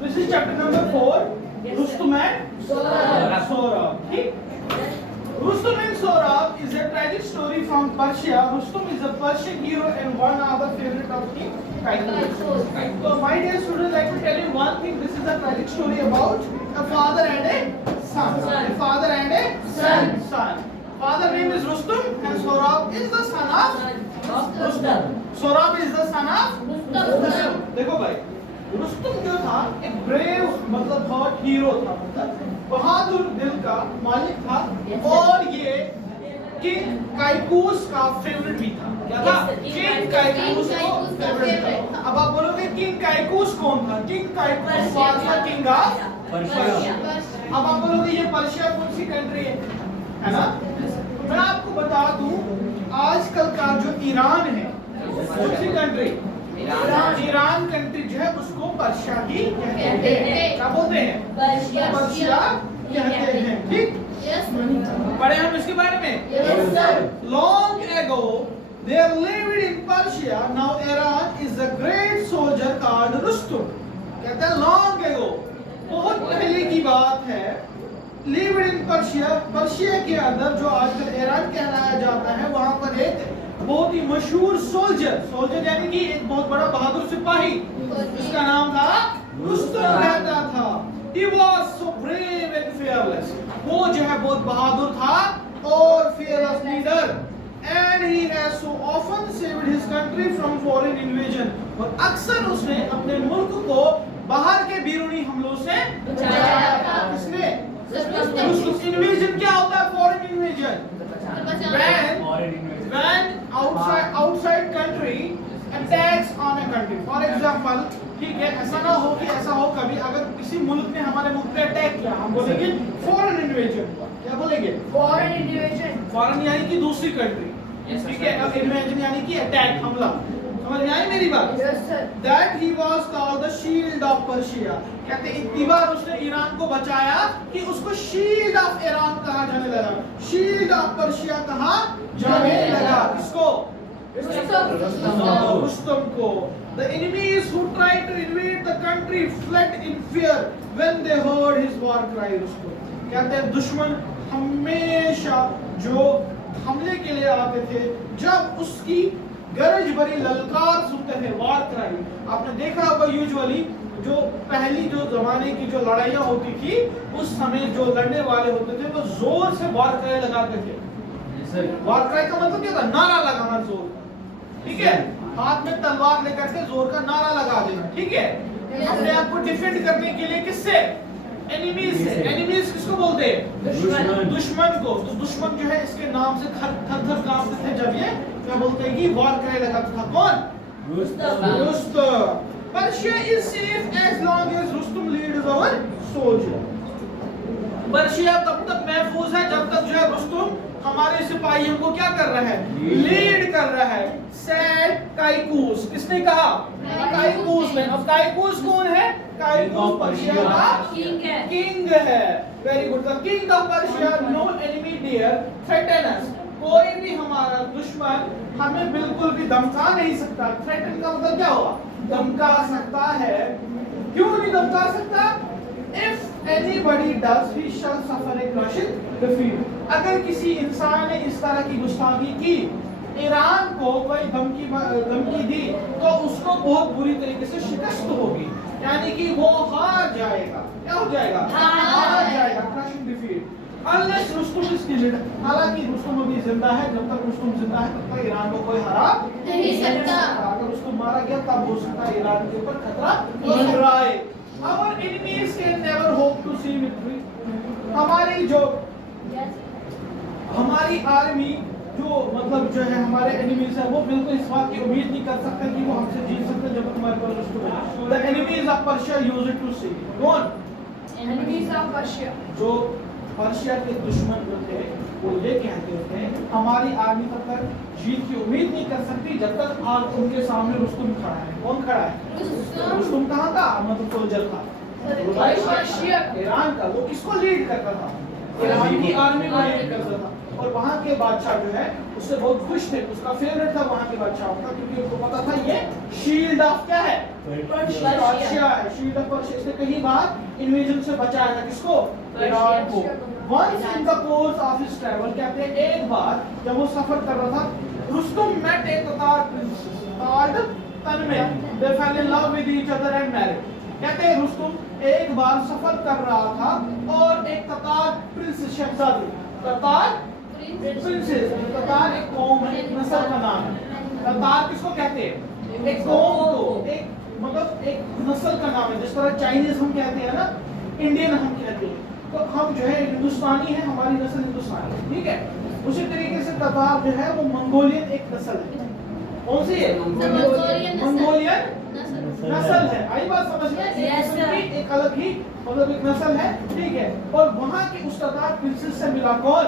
This is chapter number 4. Rustum and Sohrab. ठीक? Rustum and Sohrab is a tragic story from Persia. Rustum is a Persian hero and one of the favorite of King Kailash. So my dear students, let me tell you one thing. This is a tragic story about a father and a son. A father and a son. Father name is Rustum and Sohrab is the son of Rustum. Sohrab is the son of Rustum. देखो भाई, रुस्तुम जो था एक brave मतलब बहुत hero था, मतलब बहादुर दिल का मालिक था और ये किंग काइकूस का फेवरेट भी था। क्या था? किंग काइकूस को फेवरेट था। अब आप बोलोगे किंग काइकूस कौन था? King Kaikaus was the king of Persia. अब आप बोलोगे ये पर्शिया कौन सी कंट्री है ना? मैं आपको बता दूं, आजकल का जो ईरान है, कौन सी कंट्री? ईरान कंट्री जो है उसको पर्शिया ही कहते हैं। क्या बोलते हैं? पर्शिया कहते हैं। ठीक? पढ़े हम इसके बारे में? Long ago there lived in Persia. Now Iran is a great soldier called Rustum. कहते हैं long ago, बहुत पहले की बात है। Lived in Persia, पर्शिया के अंदर जो आजकल ईरान कहलाया जाता है, वहां पर एक बहुत ही मशहूर सोल्जर यानी कि एक बहुत बड़ा बहादुर सिपाही, जिसका नाम था रुस्तुम रहता था। He was so brave and fearless. वो जो है बहुत बहादुर था और fearless leader. And he has so often saved his country from foreign invasion. और अक्सर उसने अपने मुल्क को बाहर के बैरूनी हमलों से बचाया था। किसने? इन्वेजन क्या होता है? Foreign invasion. When outside country attacks on a country. For example, ठीक है, ऐसा ना हो कि ऐसा हो कभी अगर किसी मुल्क ने हमारे मुल्क पे अटैक किया, हम बोलेंगे फॉरेन इन्वेजन। क्या बोलेंगे? Foreign invasion. फॉरेन यानी कि दूसरी कंट्री, ठीक है। अब इन्वेजन यानी कि अटैक, हमला। समझ में आई मेरी बात? Yes sir. That he was called the shield of Persia. कहते हैं इतनी बार उसने ईरान को बचाया कि उसको शील्ड ऑफ ईरान कहा जाने लगा, शील्ड ऑफ पर्शिया कहा जाने लगा। किसको? रुस्तुम को। The enemies who tried to invade the country fled in fear when they heard his war cry. Rustam कहते हैं दुश्मन हमेशा जो हमले के लिए आते थे, जब उसकी गरज भरी ललकार सुनते थे, वार क्राई। आपने देखा होगा यूजुअली जो पहली जो जमाने की जो लड़ाइयाँ होती थी, उस समय जो लड़ने वाले होते थे वो जोर से वार क्राई लगाते थे। वार क्राई का मतलब क्या था? नारा लगाना जोर, ठीक है। हाथ में तलवार लेकर के जोर का नारा लगा देना, ठीक है। अपने आप को डिफेंड करने के लिए किससे? एनिमीज से। एनिमीज किसको बोलते हैं? दुश्मन को। तो दुश्मन जो है इसके नाम से थर थर कांपते थे जब ये क्या बोलते हैं कि वार क्राई लगाता था। कौन? Rustam. Persia is safe as long as Rustum leads our soldier. Persia तब तक महफूज है जब तक जो है रुस्तुम हमारे सिपाहियों को क्या कर रहा है? लीड कर रहा है। Said Kaikaus. किसने कहा? काइकूस ने। अब काइकूस कौन है? काइकूस पर्शिया का किंग है। Very good. The king of Persia, no enemy dare threaten us. कोई भी हमारा दुश्मन हमें बिल्कुल भी धमका नहीं सकता। थ्रेटन का मतलब क्या हुआ? धमका सकता है। क्यों नहीं धमका सकता? If anybody does, he shall suffer a crushing defeat. अगर किसी इंसान ने इस तरह की गुस्ताखी की, ईरान को कोई धमकी दी, तो उसको बहुत बुरी तरीके से शिकस्त होगी, यानी कि वो हार जाएगा। क्या हो जाएगा? हार जाएगा। crushing defeat. Unless Rustam is killed. हालांकि रुस्तुम अभी जिंदा है, जब तक रुस्तुम जिंदा है तब तक ईरान को कोई हरा नहीं सकता। अगर रुस्तुम मारा गया तब हो सकता है ईरान के ऊपर खतरा मंडराए। Our enemies can never hope to see victory. हमारी आर्मी जो मतलब जो है हमारे एनिमीज है, वो बिल्कुल इस बात की उम्मीद नहीं कर सकते कि वो हमसे जीत सकते जब तक हमारे पास रुस्तुम है। The enemies of Persia use it to see. कौन? Enemies of Persia. जो पर्शिया के दुश्मन जो थे वो ये कहते थे हमारी आर्मी तब तक जीत की उम्मीद नहीं कर सकती जब तक आज उनके सामने रुस्तुम खड़ा है। कौन खड़ा है? रुस्तुम कहाँ का? मतलब सोल्जर था, ईरान का। वो किसको लीड करता था? ईरान की आर्मी को लीड करता था। और वहाँ के बादशाह जो है उससे बहुत खुश थे, उसका फेवरेट था वहाँ के बादशाह का, क्योंकि उनको पता था ये शील्ड ऑफ क्या है, पर्शिया है, शील्ड ऑफ पर्शिया। इसने कई बार इन्वेजन से बचाया था किसको, ईरान को। Once in the course of his travel, कहते हैं एक बार जब वो सफर कर रहा था, Rustum met a Tatar princess called Tanme, they fell in love with each other and married. कहते हैं रुस्तुम एक बार सफर कर रहा था और एक ततार प्रिंसेस, शहजादी, ततार प्रिंसेस, ततार एक कौम है, एक नस्ल का नाम है। ततार किसको कहते हैं, एक कौम को, एक मतलब एक नस्ल का नाम है। जिस तरह चाइनीज हम कहते हैं ना, इंडियन हम कहते हैं, तो हम जो है हिंदुस्तानी है, हमारी नस्ल हिंदुस्तानी है, ठीक है। उसी तरीके से ततार जो है वो मंगोलियन एक नस्ल है। कौन सी है, मंगोलियन नस्ल है। आई बात समझ में, एक अलग ही मतलब एक नस्ल है, ठीक है। और वहाँ की उस ततार प्रिंसेस से मिला कौन,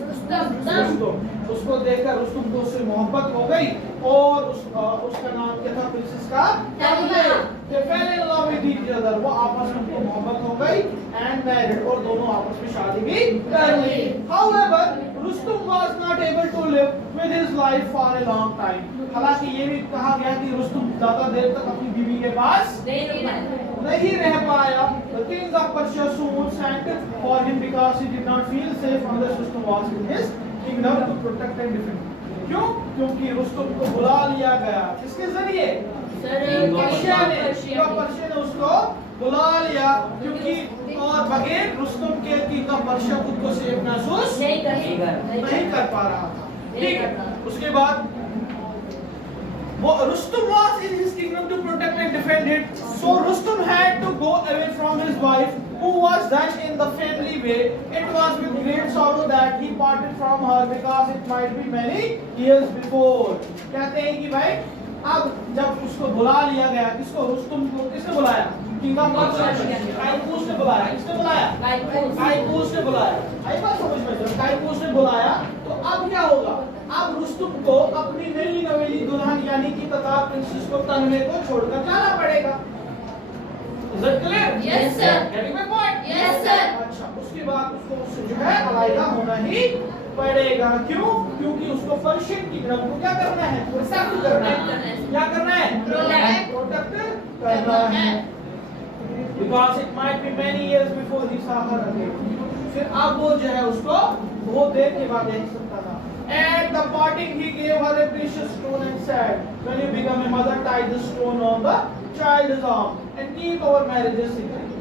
रुस्तुम। उसको देखकर रुस्तुम को उससे मोहब्बत हो गई और उसका नाम क्या था प्रिंसेस का, they fell in love with each other, वो आपस में उनको मोहब्बत हो गई and married, और दोनों आपस में शादी भी कर ली। However, Rustam was not able to live with his wife for a long time। हालांकि ये भी कहा गया कि रुस्तुम ज्यादा देर तक अपनी बीवी के पास नहीं रह पाया। The king of Persia soon sent for him because he did not feel safe unless Rustum was in his kingdom to protect and defend। क्यों? क्योंकि रुस्तुम को बुला लिया गया, किसके जरिए, पर्शिया ने उसको बुला लिया, क्योंकि और बगैर रुस्तुम के किंग ऑफ पर्शिया खुद को सेफ महसूस नहीं कर पा रहा था, ठीक है। उसके बाद वो Rustum was in his kingdom to protect and defend it, so Rustum had to go away from his wife, who was then in the family way. It was with great sorrow that he parted from her because it might be many years before। कहते हैं कि भाई अब जब उसको बुला लिया गया, किसको, रुस्तुम को, किसने बुलाया, किंग ऑफ पर्शिया, काइकूस ने बुलाया। किसने बुलाया, काइकूस ने बुलाया। आई बात समझ में, जब काइकूस ने बुलाया तो अब क्या होगा, अब रुस्तुम को अपनी नई नवेली दुल्हन यानी कि ततार प्रिंसेस को तनमे को छोड़कर जाना पड़ेगा। Is that clear? Yes sir. Getting my point? Yes sir. अच्छा, उसके बाद उसको उससे जो है अलग होना ही पड़ेगा। क्यों? क्योंकि उसको पर्शियन किंगडम को क्या करना है, प्रोटेक्ट करना है। क्या करना है, प्रोटेक्ट करना है। Because it might be many years before he saw her again। फिर अब वो जो है उसको बहुत देर के बाद देख सकता था। At the parting he gave her a precious stone and said, when you become a mother, tie this stone on the child's arm and keep our marriages secret।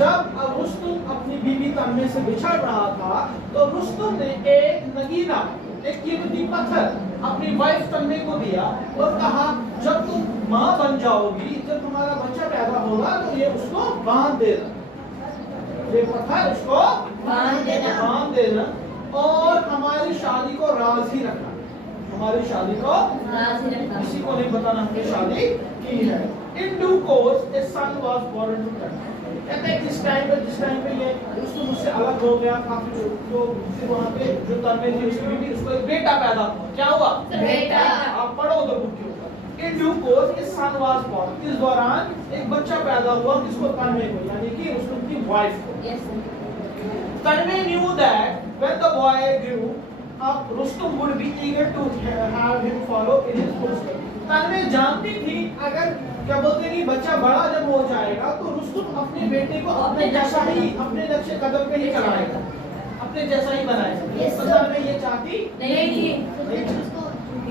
जब रुस्तुम अपनी बीवी तनमे से बिछड़ रहा था तो रुस्तुम ने एक नगीना, एक कीमती पत्थर अपनी वाइफ तनमे को दिया और कहा, जब तुम माँ बन जाओगी, जब तुम्हारा बच्चा पैदा होगा तो ये उसको बांध देना, ये पत्थर उसको बांध देना और हमारी शादी को राज ही रखना, हमारी शादी को किसी को नहीं बताना हमने शादी की है। In due course a son was born to her। कहते हैं जिस टाइम पे ये रुस्तुम उससे अलग हो गया, काफी जो फिर वहाँ पे जो तनमे थी उसकी बीवी, उसको एक बेटा पैदा हुआ। क्या हुआ, बेटा। आप पढ़ो तो बुक के ऊपर। In due course a son was born। इस दौरान एक बच्चा पैदा हुआ, किसको, तनमे को, यानी कि रुस्तुम की वाइफ को। Yes sir. Tanme knew that when the boy grew up, Rustum would be eager to have him follow in his footsteps। तनमे जानती थी अगर क्या बोलते नहीं बच्चा बड़ा जब हो जाएगा तो रुस्तुम अपने बेटे को अपने जैसा ही, अपने नक्शे कदम पे ही चलाएगा, अपने जैसा ही बनाएगा। Yes, sir. तनमे ये चाहती नहीं थी।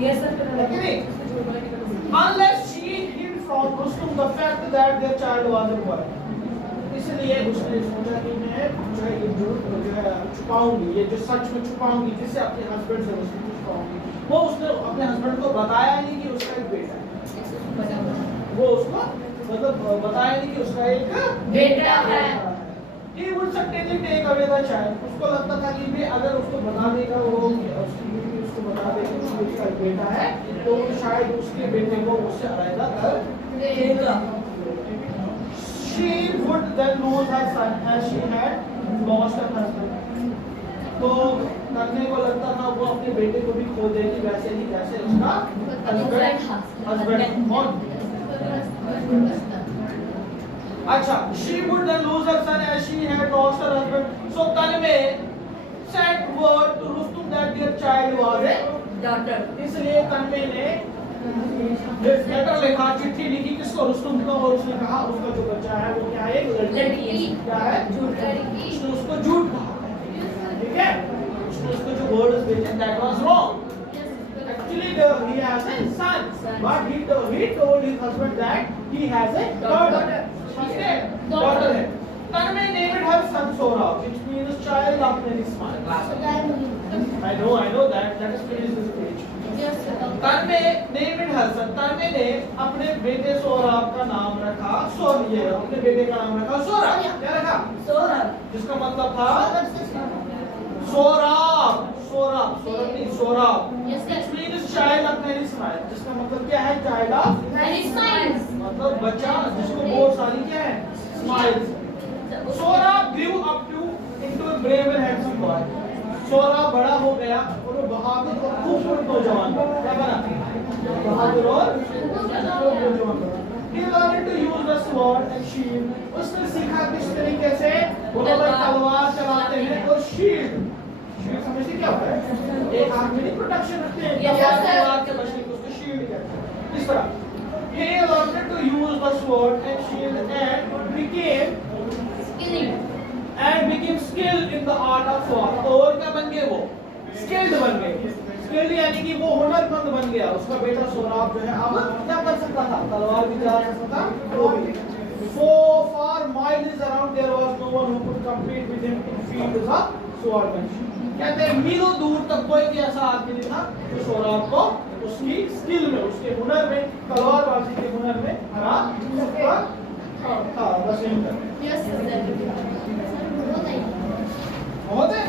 Yes sir. है कि नहीं? Unless she hid from Rustum the fact that their child was a boy। इसलिए उसने सोचा कि मैं जो है ये जो है छुपाऊंगी, ये जो सच में छुपाऊंगी, जिससे अपने हस्बैंड से उसको छुपाऊंगी। वो उसने अपने हस्बैंड को बताया नहीं कि उसका एक बेटा है, वो उसको मतलब बताया नहीं कि उसका एक बेटा है। He would certainly take away the child। उसको लगता था कि भी अगर उसको बता देगा, वो उसकी बीवी उसको बता देगी कि उसका एक बेटा है तो शायद उसके बेटे को उससे अलग कर देगा। She would then lose her son as she had lost her husband। तो करने को लगता था वो अपने बेटे को भी खो देगी, वैसे ही जैसे उसका हस्बैंड मौत। अच्छा, she would then lose her son as she had lost her husband। So तन्मे sent word to Rustum that their child was a Daughter. इसलिए तन्मय ने लेटर लिखा, चिट्ठी लिखी किसको? रुस्तुम को, और उसने कहा उसका जो बच्चा है वो क्या है? एक लड़की। क्या है? झूठ लड़की। उसने उसको झूठ कहा, ठीक है? उसने उसको जो वर्ड्स भेजे that was wrong. Actually he has a son, but he told his husband that he has a daughter. Okay? Daughter है. तन्मय named her son Sora, which means child of many smiles. I know that. Let us finish this page. Tanmay named her son. तन्मय ने अपने बेटे सोराब का नाम रखा सोरिया. अपने बेटे का नाम रखा सोरा. क्या रखा? सोरा। जिसका मतलब था सोराब. सोराब. सोराब नहीं, Sorab. Which means child of many smiles. जिसका मतलब क्या है? Child of Many smiles. मतलब बच्चा जिसको बहुत सारी क्या है? Smiles. Sorab grew up to into a brave and handsome boy. Sorab बड़ा हो गया और वो बहादुर और खूबसूरत नौजवान बना. क्या बना? बहादुर और खूबसूरत नौजवान बना. He learned to use the sword and shield. उसने सीखा किस तरीके से वो लोग तलवार चलाते हैं और shield. Shield समझते क्या होता है? एक हाथ में नहीं प्रोटेक्शन रखते हैं. Yes, sir. तलवार के बचने को उसको shield कहते हैं. इस तरह he learned to use the sword and shield and became skilled in the art of war. और क्या बन गए वो? Skilled बन गए. Skilled यानी कि वो हुनरमंद बन गया. उसका बेटा सोराब जो है अब क्या कर सकता था? तलवार भी चला सकता था, वो भी. So far miles around there was no one who could compete with him in fields of swordmanship. कहते हैं मीलों दूर तक कोई भी ऐसा आदमी नहीं था जो सोराब को उसकी स्किल में, उसके हुनर में, तलवारबाजी के हुनर में हरा सकता था. बस यही था. Yes, sir. बहुत है.